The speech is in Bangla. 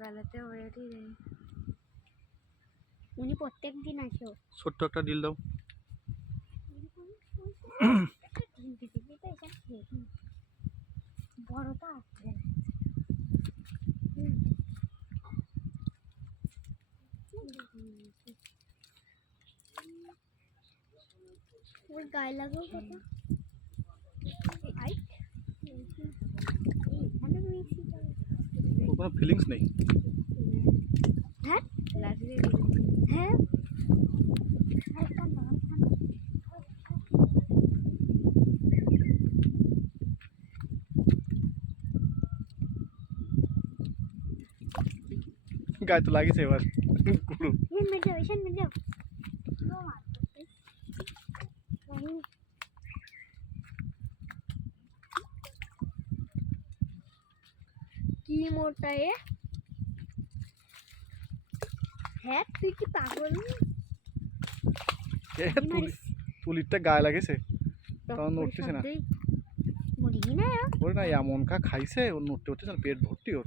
বেলাতে ওয়েটই নেই। উনি প্রত্যেক দিন আসে। ছোট্ট একটা ডিল দাও। বড়টা আসছে ওই গায়ে লাগাও কথা কোনো ফিলিংস নেই। হ্যাঁ হ্যাঁ গায়ে তো লাগিয়েছে এবার। কি মোটা এ? হ্যাঁ তুই কি পাগল? তুলিরটা গায়ে লাগেছে তখন নড়তেছে না। মরি না ওরে না এমন খাইছে ওর নড়তে উঠতেছে না, পেট ভর্তি ওর।